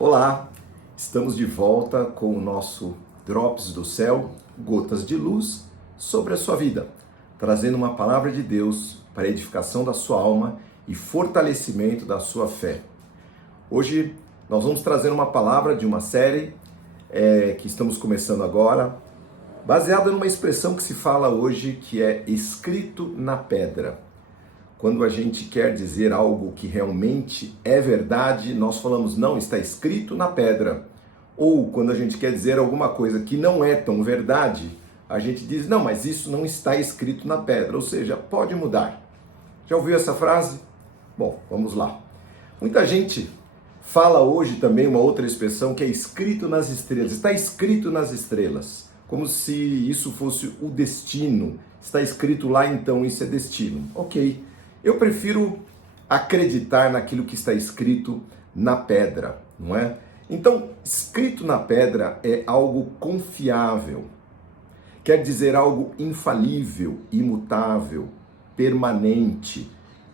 Olá, estamos de volta com o nosso Drops do Céu, gotas de luz sobre a sua vida, trazendo uma palavra de Deus para a edificação da sua alma e fortalecimento da sua fé. Hoje nós vamos trazer uma palavra de uma série que estamos começando agora, baseada numa expressão que se fala hoje que é escrito na pedra. Quando a gente quer dizer algo que realmente é verdade, nós falamos, não, está escrito na pedra. Ou quando a gente quer dizer alguma coisa que não é tão verdade, a gente diz, não, mas isso não está escrito na pedra, ou seja, pode mudar. Já ouviu essa frase? Bom, vamos lá. Muita gente fala hoje também uma outra expressão que é escrito nas estrelas. Está escrito nas estrelas, como se isso fosse o destino. Está escrito lá, então isso é destino. Ok. Eu prefiro acreditar naquilo que está escrito na pedra, não é? Então, escrito na pedra é algo confiável, quer dizer algo infalível, imutável, permanente,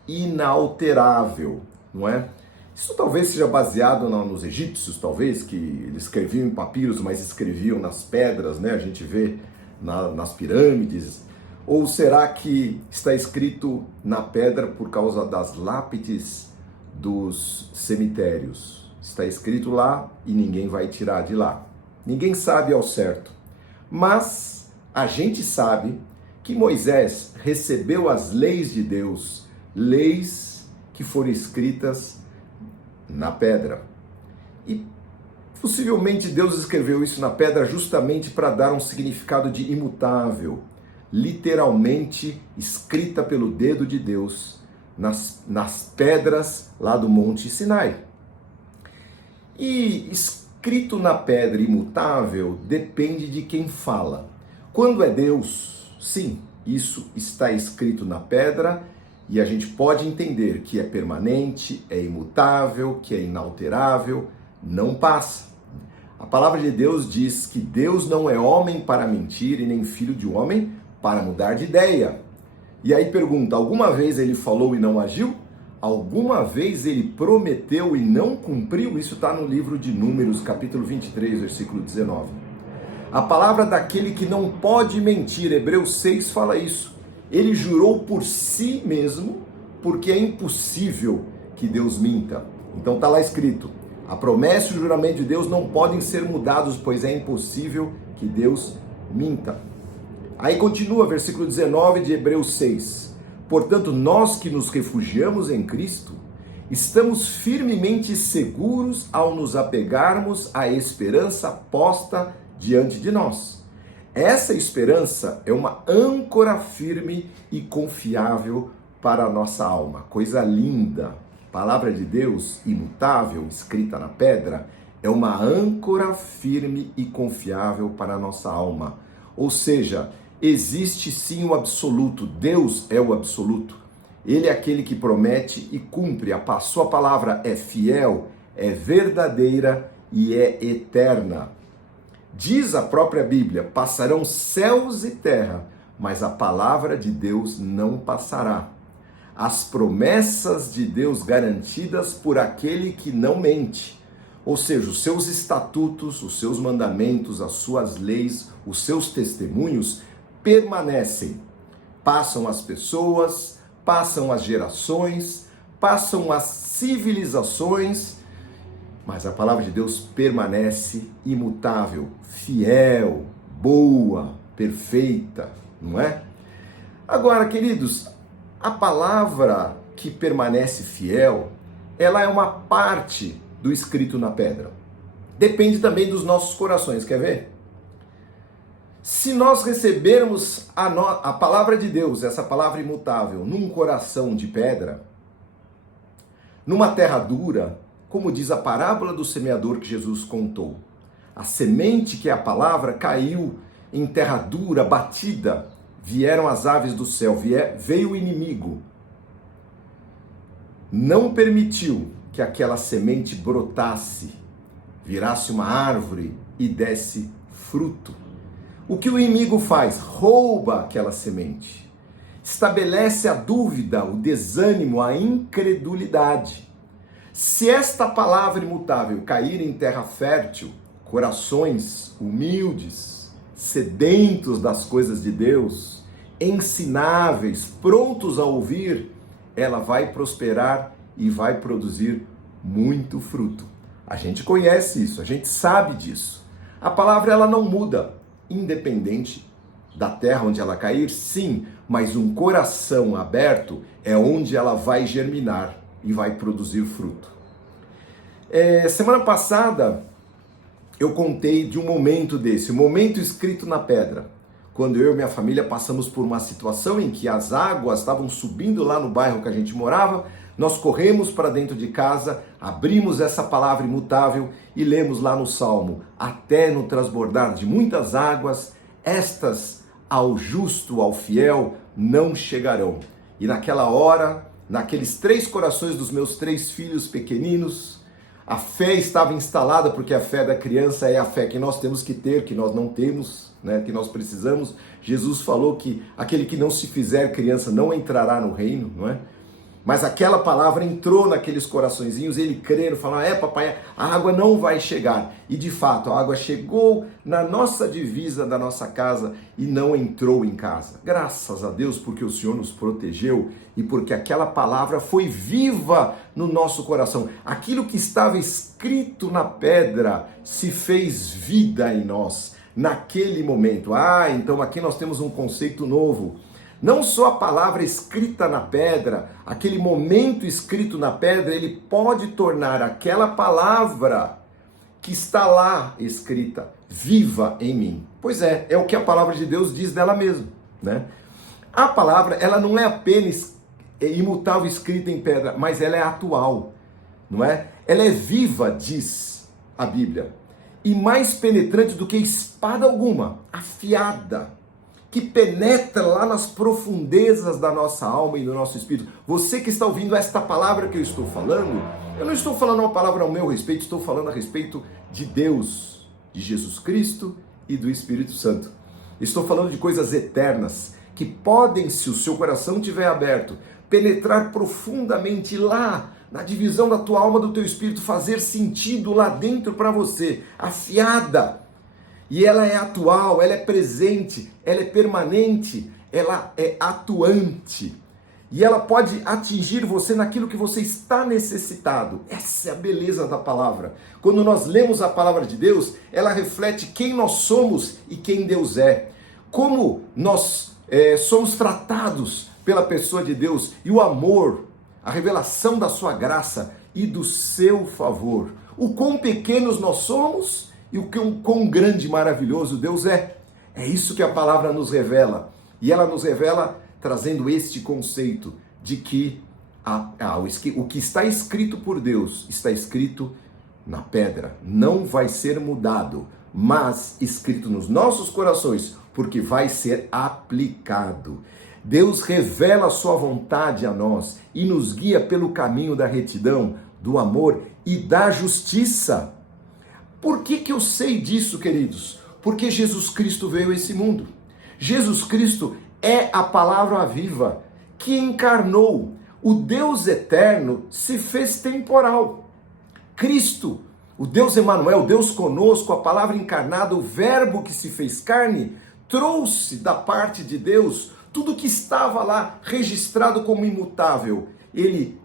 inalterável, não é? Isso talvez seja baseado nos egípcios, talvez, que eles escreviam em papiros, mas escreviam nas pedras, né? A gente vê nas pirâmides. Ou será que está escrito na pedra por causa das lápides dos cemitérios? Está escrito lá e ninguém vai tirar de lá. Ninguém sabe ao certo. Mas a gente sabe que Moisés recebeu as leis de Deus, leis que foram escritas na pedra. E possivelmente Deus escreveu isso na pedra justamente para dar um significado de imutável, literalmente escrita pelo dedo de Deus nas pedras lá do Monte Sinai. E escrito na pedra imutável depende de quem fala. Quando é Deus, sim, isso está escrito na pedra e a gente pode entender que é permanente, é imutável, que é inalterável, não passa. A palavra de Deus diz que Deus não é homem para mentir e nem filho de homem para mudar de ideia. E aí pergunta, alguma vez ele falou e não agiu? Alguma vez ele prometeu e não cumpriu? Isso está no livro de Números, capítulo 23, versículo 19. A palavra daquele que não pode mentir, Hebreus 6 fala isso. Ele jurou por si mesmo, porque é impossível que Deus minta. Então está lá escrito, a promessa e o juramento de Deus não podem ser mudados, pois é impossível que Deus minta. Aí continua, versículo 19 de Hebreus 6. Portanto, nós que nos refugiamos em Cristo, estamos firmemente seguros ao nos apegarmos à esperança posta diante de nós. Essa esperança é uma âncora firme e confiável para a nossa alma. Coisa linda. Palavra de Deus, imutável, escrita na pedra, é uma âncora firme e confiável para a nossa alma. Ou seja, existe sim o absoluto, Deus é o absoluto. Ele é aquele que promete e cumpre. A sua palavra é fiel, é verdadeira e é eterna. Diz a própria Bíblia, passarão céus e terra, mas a palavra de Deus não passará. As promessas de Deus garantidas por aquele que não mente. Ou seja, os seus estatutos, os seus mandamentos, as suas leis, os seus testemunhos permanecem. Passam as pessoas, passam as gerações, passam as civilizações, mas a palavra de Deus permanece imutável, fiel, boa, perfeita, não é? Agora, queridos, a palavra que permanece fiel, ela é uma parte do escrito na pedra. Depende também dos nossos corações, quer ver? Se nós recebermos a palavra de Deus, essa palavra imutável, num coração de pedra, numa terra dura, como diz a parábola do semeador que Jesus contou, a semente que é a palavra caiu em terra dura, batida, vieram as aves do céu, veio o inimigo, não permitiu que aquela semente brotasse, virasse uma árvore e desse fruto. O que o inimigo faz? Rouba aquela semente. Estabelece a dúvida, o desânimo, a incredulidade. Se esta palavra imutável cair em terra fértil, corações humildes, sedentos das coisas de Deus, ensináveis, prontos a ouvir, ela vai prosperar e vai produzir muito fruto. A gente conhece isso, a gente sabe disso. A palavra ela não muda, independente da terra onde ela cair, sim, mas um coração aberto é onde ela vai germinar e vai produzir fruto. Semana passada eu contei de um momento desse, um momento escrito na pedra, quando eu e minha família passamos por uma situação em que as águas estavam subindo lá no bairro que a gente morava. Nós corremos para dentro de casa, abrimos essa palavra imutável e lemos lá no Salmo: até no transbordar de muitas águas, estas ao justo, ao fiel, não chegarão. E naquela hora, naqueles 3 corações dos meus 3 filhos pequeninos, a fé estava instalada, porque a fé da criança é a fé que nós temos que ter, que nós não temos, né, que nós precisamos. Jesus falou que aquele que não se fizer criança não entrará no reino, não é? Mas aquela palavra entrou naqueles coraçõezinhos, ele creram, falaram: papai, a água não vai chegar. E de fato, a água chegou na nossa divisa da nossa casa e não entrou em casa. Graças a Deus, porque o Senhor nos protegeu e porque aquela palavra foi viva no nosso coração. Aquilo que estava escrito na pedra se fez vida em nós naquele momento. Então aqui nós temos um conceito novo. Não só a palavra escrita na pedra, aquele momento escrito na pedra, ele pode tornar aquela palavra que está lá escrita viva em mim. Pois é o que a palavra de Deus diz dela mesma, né? A palavra, ela não é apenas imutável escrita em pedra, mas ela é atual, não é? Ela é viva, diz a Bíblia, e mais penetrante do que espada alguma, afiada, que penetra lá nas profundezas da nossa alma e do nosso espírito. Você que está ouvindo esta palavra que eu estou falando, eu não estou falando uma palavra ao meu respeito, estou falando a respeito de Deus, de Jesus Cristo e do Espírito Santo. Estou falando de coisas eternas, que podem, se o seu coração estiver aberto, penetrar profundamente lá, na divisão da tua alma, do teu espírito, fazer sentido lá dentro para você, afiada. E ela é atual, ela é presente, ela é permanente, ela é atuante. E ela pode atingir você naquilo que você está necessitado. Essa é a beleza da palavra. Quando nós lemos a palavra de Deus, ela reflete quem nós somos e quem Deus é. Como nós somos tratados pela pessoa de Deus e o amor, a revelação da sua graça e do seu favor. O quão pequenos nós somos e o quão grande e maravilhoso Deus é. É isso que a palavra nos revela. E ela nos revela trazendo este conceito de que o que está escrito por Deus está escrito na pedra. Não vai ser mudado, mas escrito nos nossos corações, porque vai ser aplicado. Deus revela a sua vontade a nós e nos guia pelo caminho da retidão, do amor e da justiça. Por que eu sei disso, queridos? Porque Jesus Cristo veio a esse mundo. Jesus Cristo é a palavra viva que encarnou. O Deus eterno se fez temporal. Cristo, o Deus Emanuel, o Deus conosco, a palavra encarnada, o verbo que se fez carne, trouxe da parte de Deus tudo que estava lá registrado como imutável. Ele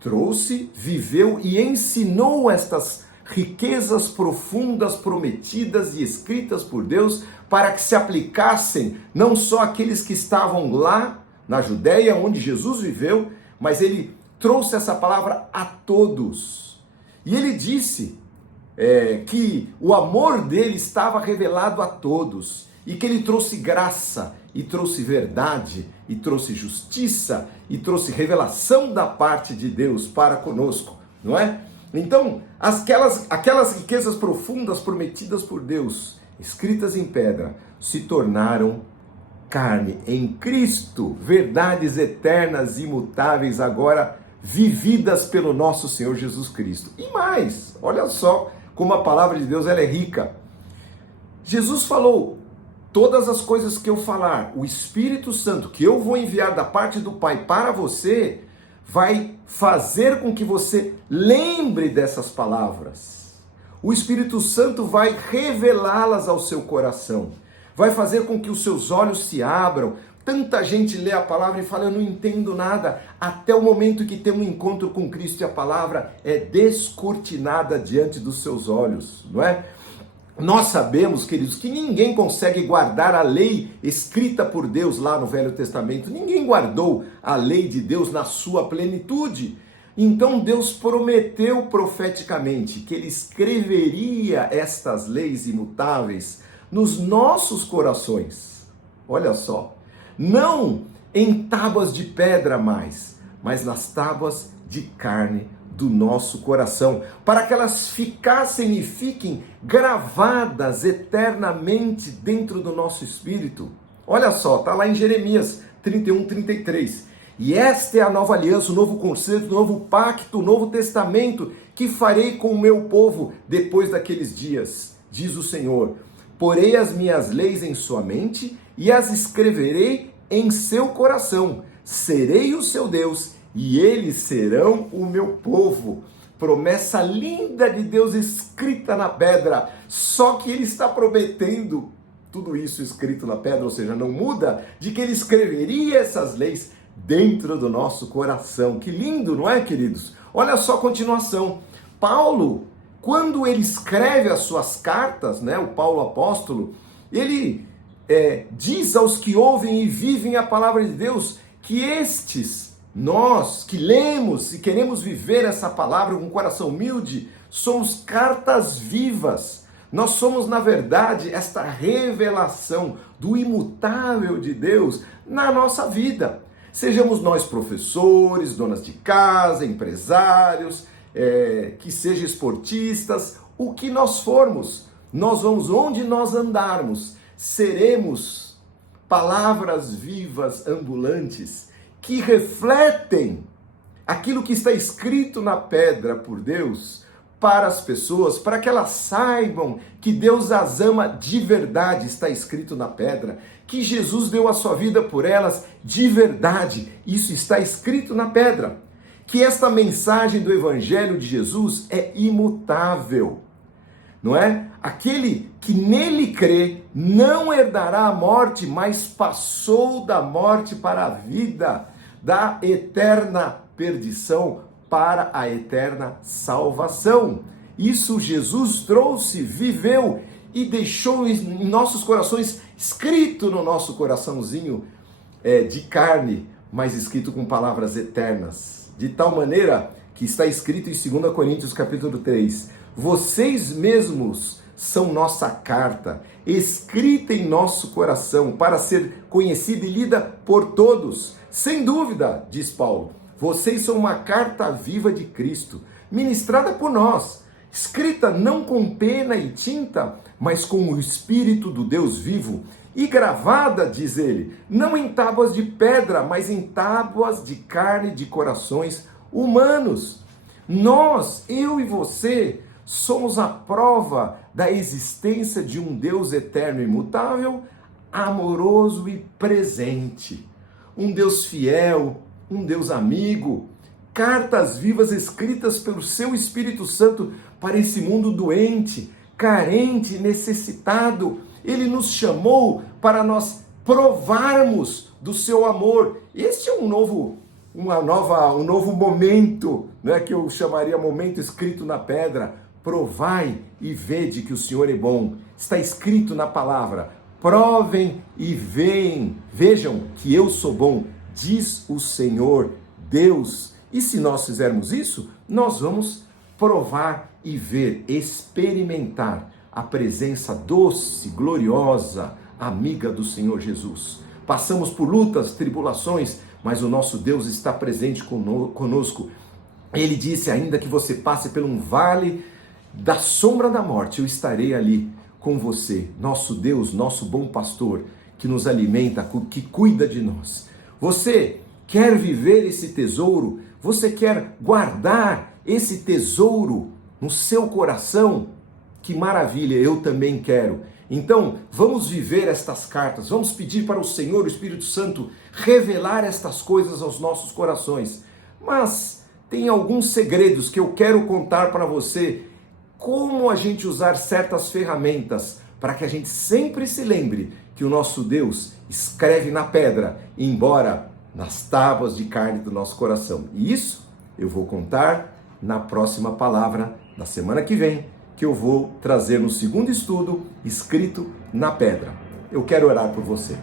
trouxe, viveu e ensinou estas riquezas profundas, prometidas e escritas por Deus, para que se aplicassem não só àqueles que estavam lá na Judéia, onde Jesus viveu, mas ele trouxe essa palavra a todos. E ele disse que o amor dele estava revelado a todos, e que ele trouxe graça, e trouxe verdade, e trouxe justiça, e trouxe revelação da parte de Deus para conosco, não é? Então, aquelas riquezas profundas prometidas por Deus, escritas em pedra, se tornaram carne em Cristo, verdades eternas, imutáveis, agora vividas pelo nosso Senhor Jesus Cristo. E mais, olha só como a palavra de Deus ela é rica. Jesus falou: todas as coisas que eu falar, o Espírito Santo que eu vou enviar da parte do Pai para você, vai fazer com que você lembre dessas palavras. O Espírito Santo vai revelá-las ao seu coração, vai fazer com que os seus olhos se abram. Tanta gente lê a palavra e fala, eu não entendo nada, até o momento que tem um encontro com Cristo e a palavra é descortinada diante dos seus olhos, não é? Nós sabemos, queridos, que ninguém consegue guardar a lei escrita por Deus lá no Velho Testamento. Ninguém guardou a lei de Deus na sua plenitude. Então Deus prometeu profeticamente que Ele escreveria estas leis imutáveis nos nossos corações. Olha só, não em tábuas de pedra mais, mas nas tábuas de carne do nosso coração, para que elas ficassem e fiquem gravadas eternamente dentro do nosso espírito. Olha só, está lá em Jeremias 31, 33. E esta é a nova aliança, o novo concerto, o novo pacto, o novo testamento que farei com o meu povo depois daqueles dias, diz o Senhor. Porei as minhas leis em sua mente e as escreverei em seu coração. Serei o seu Deus e eles serão o meu povo. Promessa linda de Deus escrita na pedra. Só que Ele está prometendo tudo isso escrito na pedra, ou seja, não muda, de que Ele escreveria essas leis dentro do nosso coração. Que lindo, não é, queridos? Olha só a continuação. Paulo, quando ele escreve as suas cartas, né, o Paulo apóstolo, ele diz aos que ouvem e vivem a palavra de Deus que nós que lemos e queremos viver essa palavra com um coração humilde, somos cartas vivas. Nós somos, na verdade, esta revelação do imutável de Deus na nossa vida. Sejamos nós professores, donas de casa, empresários, que sejam esportistas, o que nós formos, nós vamos onde nós andarmos, seremos palavras vivas ambulantes que refletem aquilo que está escrito na pedra por Deus para as pessoas, para que elas saibam que Deus as ama de verdade, está escrito na pedra, que Jesus deu a sua vida por elas de verdade, isso está escrito na pedra, que esta mensagem do Evangelho de Jesus é imutável, não é? Aquele que nele crê não herdará a morte, mas passou da morte para a vida, da eterna perdição para a eterna salvação. Isso Jesus trouxe, viveu e deixou em nossos corações, escrito no nosso coraçãozinho de carne, mas escrito com palavras eternas. De tal maneira que está escrito em 2 Coríntios capítulo 3, vocês mesmos são nossa carta, escrita em nosso coração, para ser conhecida e lida por todos. Sem dúvida, diz Paulo, vocês são uma carta viva de Cristo, ministrada por nós, escrita não com pena e tinta, mas com o Espírito do Deus vivo, e gravada, diz ele, não em tábuas de pedra, mas em tábuas de carne de corações humanos. Nós, eu e você, somos a prova da existência de um Deus eterno e imutável, amoroso e presente. Um Deus fiel, um Deus amigo, cartas vivas escritas pelo seu Espírito Santo para esse mundo doente, carente, necessitado. Ele nos chamou para nós provarmos do seu amor. Este é um novo momento, né, que eu chamaria momento escrito na pedra. Provai e vede que o Senhor é bom. Está escrito na palavra. Provem e vejam que eu sou bom, diz o Senhor Deus. E se nós fizermos isso, nós vamos provar e ver, experimentar a presença doce, gloriosa, amiga do Senhor Jesus. Passamos por lutas, tribulações, mas o nosso Deus está presente conosco. Ele disse, ainda que você passe por um vale da sombra da morte, eu estarei ali com você. Nosso Deus, nosso bom pastor, que nos alimenta, que cuida de nós. Você quer viver esse tesouro? Você quer guardar esse tesouro no seu coração? Que maravilha, eu também quero. Então, vamos viver estas cartas, vamos pedir para o Senhor, o Espírito Santo, revelar estas coisas aos nossos corações, mas tem alguns segredos que eu quero contar para você, como a gente usar certas ferramentas para que a gente sempre se lembre que o nosso Deus escreve na pedra, embora nas tábuas de carne do nosso coração. E isso eu vou contar na próxima palavra da semana que vem, que eu vou trazer no segundo estudo, escrito na pedra. Eu quero orar por você.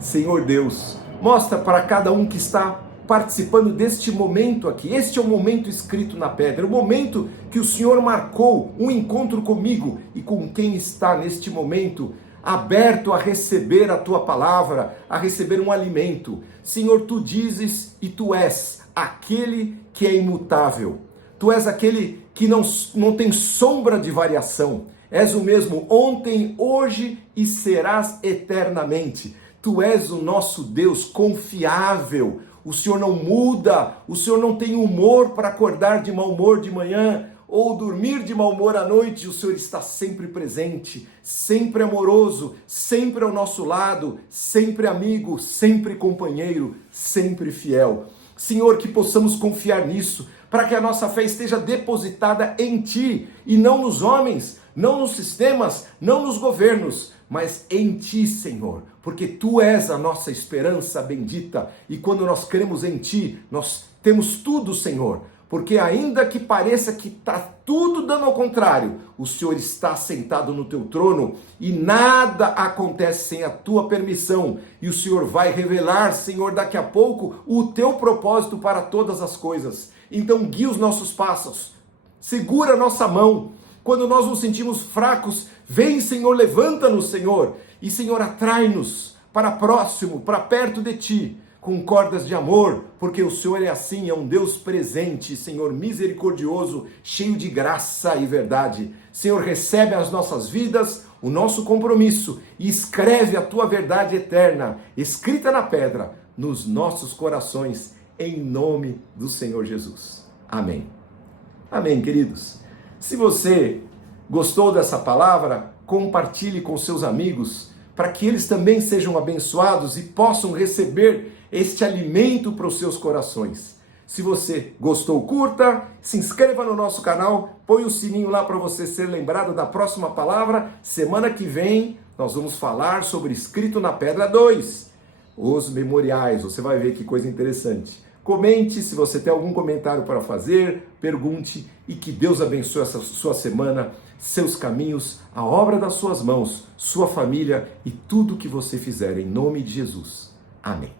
Senhor Deus, mostra para cada um que está participando deste momento aqui. Este é o momento escrito na pedra, o momento que o Senhor marcou um encontro comigo e com quem está neste momento aberto a receber a tua palavra, a receber um alimento. Senhor, tu dizes e tu és aquele que é imutável. Tu és aquele que não tem sombra de variação. És o mesmo ontem, hoje e serás eternamente. Tu és o nosso Deus confiável. O Senhor não muda, o Senhor não tem humor para acordar de mau humor de manhã ou dormir de mau humor à noite. O Senhor está sempre presente, sempre amoroso, sempre ao nosso lado, sempre amigo, sempre companheiro, sempre fiel. Senhor, que possamos confiar nisso, para que a nossa fé esteja depositada em Ti e não nos homens, não nos sistemas, não nos governos, mas em Ti, Senhor, porque Tu és a nossa esperança bendita e quando nós cremos em Ti, nós temos tudo, Senhor, porque ainda que pareça que está tudo dando ao contrário, o Senhor está sentado no Teu trono e nada acontece sem a Tua permissão e o Senhor vai revelar, Senhor, daqui a pouco o Teu propósito para todas as coisas. Então guia os nossos passos, segura a nossa mão. Quando nós nos sentimos fracos, vem, Senhor, levanta-nos, Senhor. E, Senhor, atrai-nos para próximo, para perto de Ti, com cordas de amor, porque o Senhor é assim, é um Deus presente, Senhor, misericordioso, cheio de graça e verdade. Senhor, recebe as nossas vidas, o nosso compromisso e escreve a Tua verdade eterna, escrita na pedra, nos nossos corações, em nome do Senhor Jesus. Amém. Amém, queridos. Se você gostou dessa palavra, compartilhe com seus amigos, para que eles também sejam abençoados e possam receber este alimento para os seus corações. Se você gostou, curta, se inscreva no nosso canal, põe o sininho lá para você ser lembrado da próxima palavra. Semana que vem nós vamos falar sobre Escrito na Pedra 2, os memoriais. Você vai ver que coisa interessante. Comente se você tem algum comentário para fazer, pergunte e que Deus abençoe essa sua semana, seus caminhos, a obra das suas mãos, sua família e tudo que você fizer em nome de Jesus. Amém.